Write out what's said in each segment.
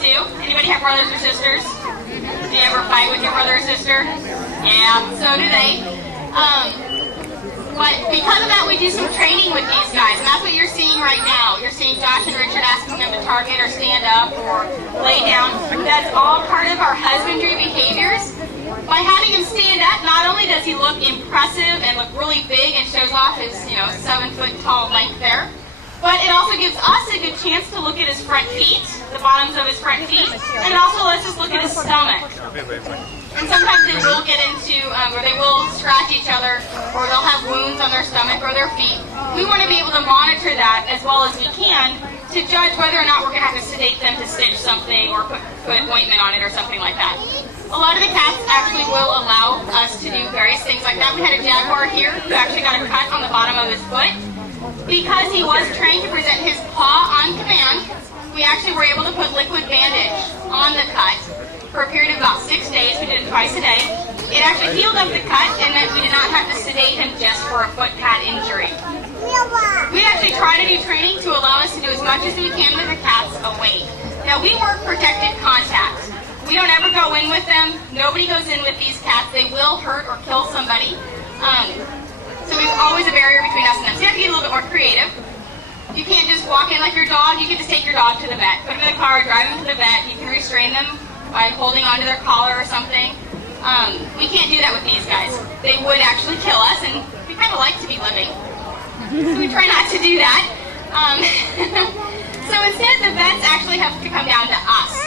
do? Anybody have brothers or sisters? Do you ever fight with your brother or sister? Yeah, so do they. But because of that, we do some training with these guys, and that's what you're seeing right now. You're seeing Josh and Richard asking them to target or stand up or lay down. That's all part of our husbandry behaviors. By having him stand up, not only does he look impressive and look really big and shows off his 7-foot tall length there, but it also gives us a good chance to look at his front feet, the bottoms of his front feet, and it also lets us look at his stomach. And sometimes they will get into, or they will scratch each other, or they'll have wounds on their stomach or their feet. We want to be able to monitor that as well as we can to judge whether or not we're going to have to sedate them to stitch something or put ointment on it or something like that. A lot of the cats actually will allow us to do various things like that. We had a Jaguar here who actually got a cut on the bottom of his foot. Because he was trained to present his paw on command, we actually were able to put liquid bandage on the cut for a period of about 6 days. We did it twice a day. It actually healed up the cut and meant we did not have to sedate him just for a foot pad injury. We actually try to do training to allow us to do as much as we can with the cats awake. Now we work protected contact. We don't ever go in with them. Nobody goes in with these cats. They will hurt or kill somebody. So there's always a barrier between us and them. So you have to get a little bit more creative. You can't just walk in like your dog. You can just take your dog to the vet. Put them in the car, drive them to the vet. You can restrain them by holding onto their collar or something. We can't do that with these guys. They would actually kill us, and we kind of like to be living. So we try not to do that. So instead, the vets actually have to come down to us.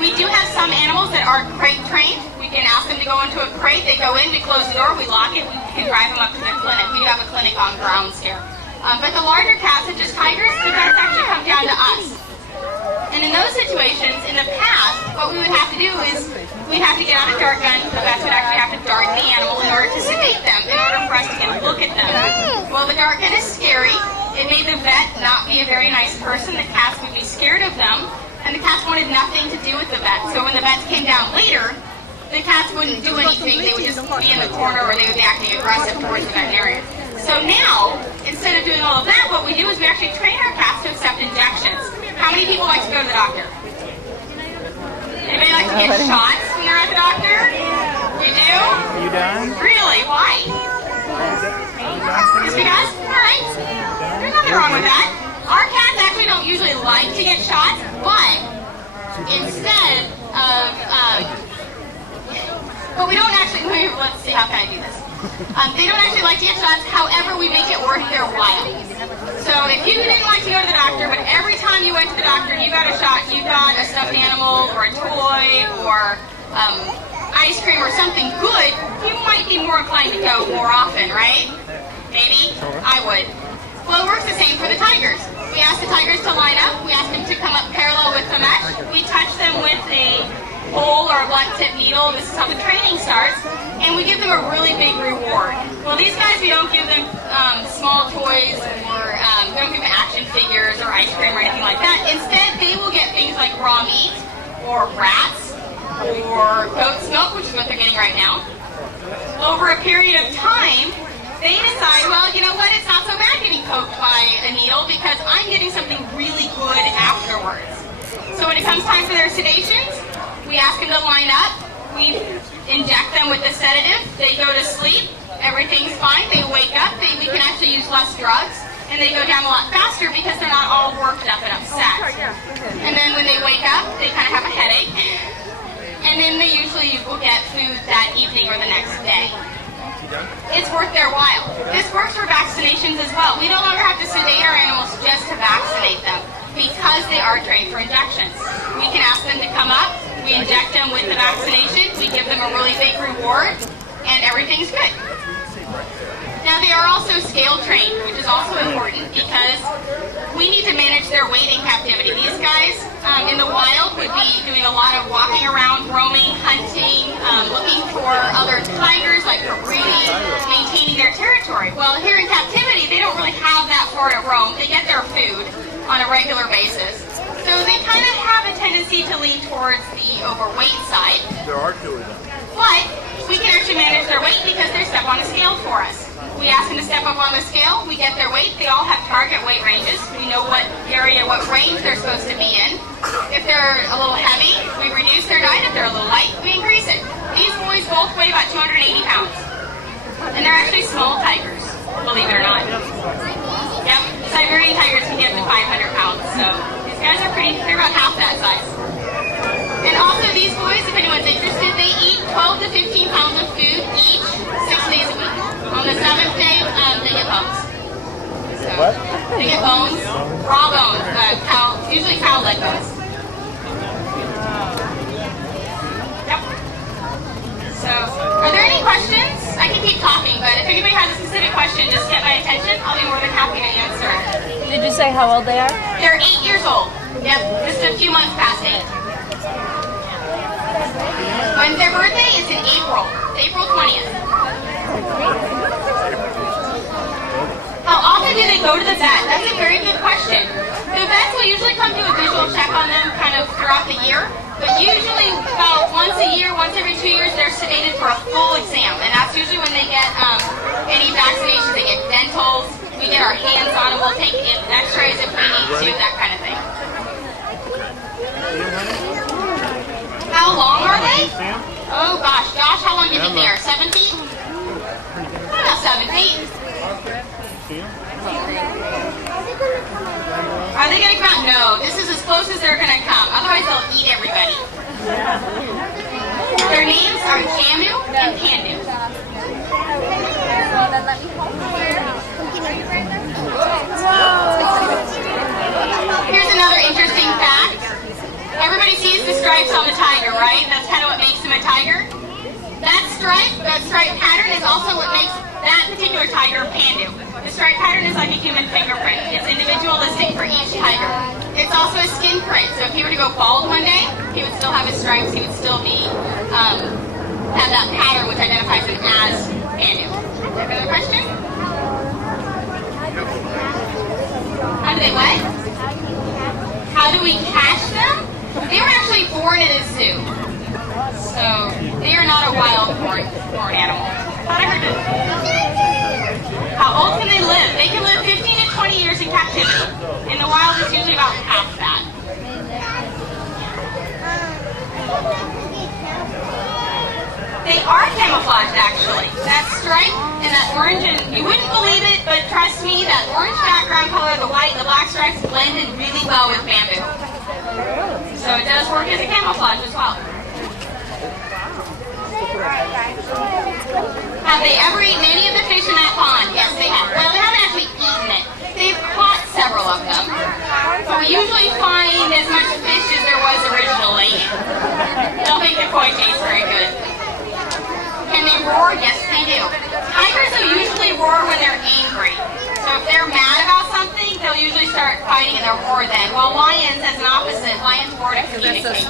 We do have some animals that are crate trained. We can ask them to go into a crate. They go in, we close the door, we lock it, we can drive them up to the clinic. We do have a clinic on grounds here. But the larger cats, such as tigers, the vets actually come down to us. And in those situations, in the past, what we would have to do is we'd have to get out a dart gun. The vets would actually have to dart the animal in order to sedate them, in order for us to get a look at them. Well, the dart gun is scary. It made the vet not be a very nice person. The cats would be scared of them. And the cats wanted nothing to do with the vet. So when the vets came down later, the cats wouldn't do anything. They would just be in the corner or they would be acting aggressive towards the veterinarian. So now, instead of doing all of that, what we do is we actually train our cats to accept injections. How many people like to go to the doctor? Anybody like to get shots when they're at the doctor? You do? You done? Really? Why? Just because? Alright. There's nothing wrong with that. Our cats actually don't usually like to get shots, but instead of, but we don't actually, let's see, how can I do this? They don't actually like to get shots, however, we make it worth their while. So if you didn't like to go to the doctor, but every time you went to the doctor and you got a shot, you got a stuffed animal or a toy or ice cream or something good, you might be more inclined to go more often, right? Maybe? I would. Well, it works the same for the tigers. We ask the tigers to line up. We ask them to come up parallel with the mesh. We touch them with a pole or a blunt tip needle. This is how the training starts. And we give them a really big reward. Well, these guys, we don't give them small toys or we don't give them action figures or ice cream or anything like that. Instead, they will get things like raw meat or rats or goat's milk, which is what they're getting right now. Over a period of time, they decide, well, you know what, it's not so bad getting poked by a needle because I'm getting something really good afterwards. So when it comes time for their sedations, we ask them to line up, we inject them with the sedative, they go to sleep, everything's fine, they wake up, we can actually use less drugs, and they go down a lot faster because they're not all worked up and upset. And then when they wake up, they kind of have a headache, and then they usually will get food that evening or the next day. It's worth their while. This works for vaccinations as well. We no longer have to sedate our animals just to vaccinate them because they are trained for injections. We can ask them to come up, we inject them with the vaccination, we give them a really big reward, and everything's good. Now they are also scale trained, which is also important because we need to manage their weight in captivity. These guys in the wild would be doing a lot of walking around, roaming, hunting, looking for other tigers, like for breeding, maintaining their territory. Well, here in captivity, they don't really have that far to roam. They get their food on a regular basis. So they kind of have a tendency to lean towards the overweight side. There are two of them. But we can actually manage their weight because they're step on a scale for us. We ask them to step up on the scale, we get their weight. They all have target weight ranges. We know what area, what range they're supposed to be in. If they're a little heavy, we reduce their diet. If they're a little light, we increase it. These boys both weigh about 280 pounds. And they're actually small tigers, believe it or not. Yep, Siberian tigers can get up to 500 pounds. So these guys are they're about half that size. And also these boys, if anyone's interested, they eat 12 to 15 pounds of food each, 6 days a week. On the 7th day, they get bones. So, What? they get bones, raw bones, usually cow leg bones. Yep. So, are there any questions? I can keep talking, but if anybody has a specific question, just get my attention. I'll be more than happy to answer it. Did you say how old they are? They're 8 years old. Yep, just a few months past 8. When's their birthday? It's in April. April 20th. How often do they go to the vet? That's a very good question. The vets will usually come do a visual check on them kind of throughout the year, but usually about once a year, once every 2 years, they're sedated for a full exam, and that's usually when they get any vaccinations. They get dentals, we get our hands on them, we'll take x-rays if we need to, that kind of thing. How long are they? Oh gosh, Josh, how long do you think they are? 7 feet? About 7 feet. Are they going to come out? No, this is as close as they're going to come. Otherwise, they'll eat everybody. Their names are Camu and Pandu. Here's another interesting fact. Everybody sees the stripes on the tiger, right? That's kind of what makes him a tiger. That stripe pattern is also what makes that particular tiger Pandu. The stripe pattern is like a human fingerprint. It's individualistic for each tiger. It's also a skin print, so if he were to go bald one day, he would still have his stripes. He would still be have that pattern which identifies him as Pandu. Another question? How do they what? How do we catch them? They were actually born in a zoo. So they are not a wild born animal. Thought I heard it. How old can they live? They can live 15 to 20 years in captivity. In the wild, it's usually about half that. They are camouflaged, actually. That stripe and that orange, and you wouldn't believe it, but trust me, that orange background color, the white, the black stripes blend in really well with bamboo. So it does work as a camouflage as well. Have they ever eaten any of the fish in that pond? Yes, they have. Well, they haven't actually eaten it. They've caught several of them. So we usually find as much fish as there was originally. Don't think the koi tastes very good. Can they roar? Yes, they do. Tigers will usually roar when they're angry. So if they're mad about something, they'll usually start fighting and they'll roar then. While lions, as an opposite, lions roar to communicate.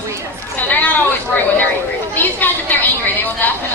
So they're not always roaring when they're angry. But these guys, if they're angry, they will definitely